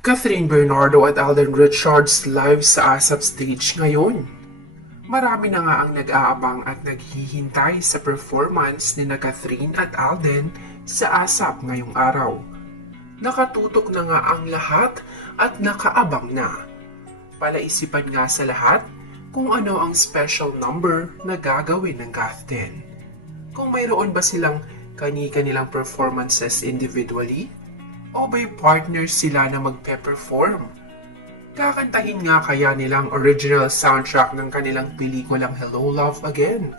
Catherine Bernardo at Alden Richards live sa ASAP stage ngayon. Marami na nga ang nag-aabang at naghihintay sa performance ni na Catherine at Alden sa ASAP ngayong araw. Nakatutok na nga ang lahat at nakaabang na. Palaisipan nga sa lahat kung ano ang special number na gagawin ng Catherine. Kung mayroon ba silang kani-kanilang performances individually o may partners sila na magpe-perform. Kakantahin nga kaya nilang original soundtrack ng kanilang pelikulang Hello Love Again?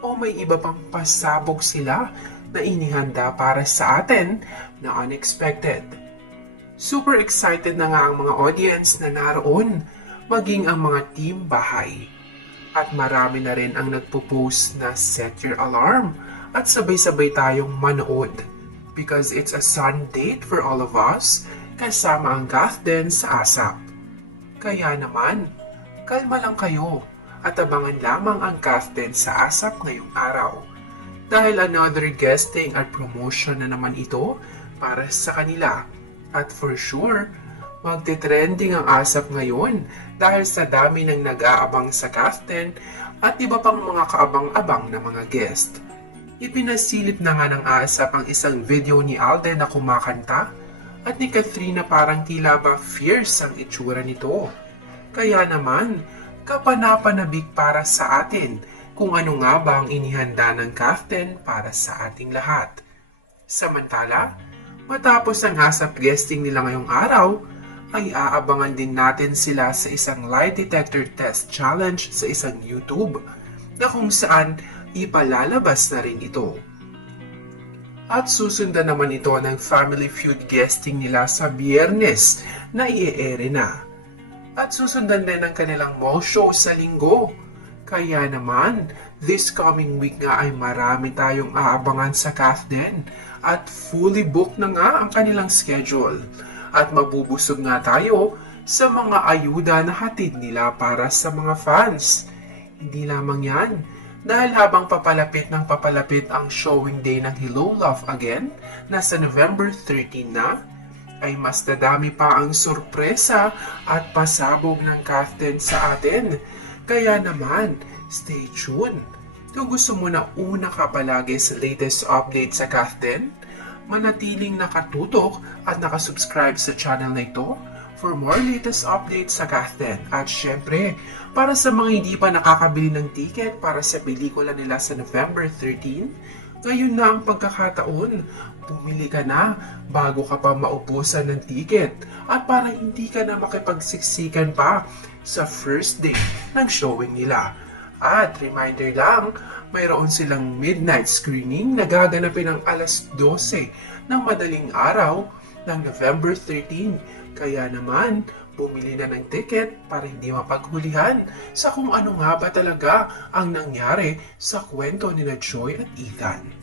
O may iba pang pasabog sila na inihanda para sa atin na unexpected? Super excited na nga ang mga audience na naroon, maging ang mga team bahay. At marami na rin ang nagpo-post na set your alarm at sabay-sabay tayong manood. Because it's a sun date for all of us, kasama ang Catherine sa ASAP. Kaya naman, kalma lang kayo at abangan lamang ang Catherine sa ASAP ngayong araw. Dahil another guesting at promotion na naman ito para sa kanila. At for sure, magte-trending ang ASAP ngayon dahil sa dami ng nag-aabang sa Catherine at iba pang mga kaabang-abang na mga guest. Ipinasilip na nga ng ASAP ang isang video ni Alden na kumakanta at ni Catherine na parang tila ba fierce ang itsura nito. Kaya naman, kapanapanabik para sa atin kung ano nga ba ang inihanda ng Catherine para sa ating lahat. Samantala, matapos ang ASAP guesting nila ngayong araw, ay aabangan din natin sila sa isang lie detector test challenge sa isang YouTube na kung saan ipalalabas na rin ito. At susundan naman ito ng Family Feud guesting nila sa Biyernes na i-ere na. At susundan din ang kanilang mall show sa Linggo. Kaya naman, this coming week nga ay marami tayong aabangan sa Catherine at fully booked na nga ang kanilang schedule. At mabubusog nga tayo sa mga ayuda na hatid nila para sa mga fans. Hindi lamang yan, dahil habang papalapit ang showing day ng Hello Love Again na sa November 13 na, ay mas dadami pa ang sorpresa at pasabog ng Catherine sa atin. Kaya naman, stay tuned. Kung gusto mo na una ka palagi sa latest update sa Catherine, manatiling nakatutok at nakasubscribe sa channel na ito for more latest updates sa Catherine. At syempre, para sa mga hindi pa nakakabili ng ticket para sa pelikula nila sa November 13, ngayon na ang pagkakataon. Pumili ka na bago ka pa maubusan ng ticket at para hindi ka na makipagsiksikan pa sa first day ng showing nila. At reminder lang, mayroon silang midnight screening na gaganapin ng alas 12 ng madaling araw ng November 13. Kaya naman, bumili na ng ticket para hindi mapaghulihan sa kung ano nga ba talaga ang nangyari sa kwento ni Joy at Ethan.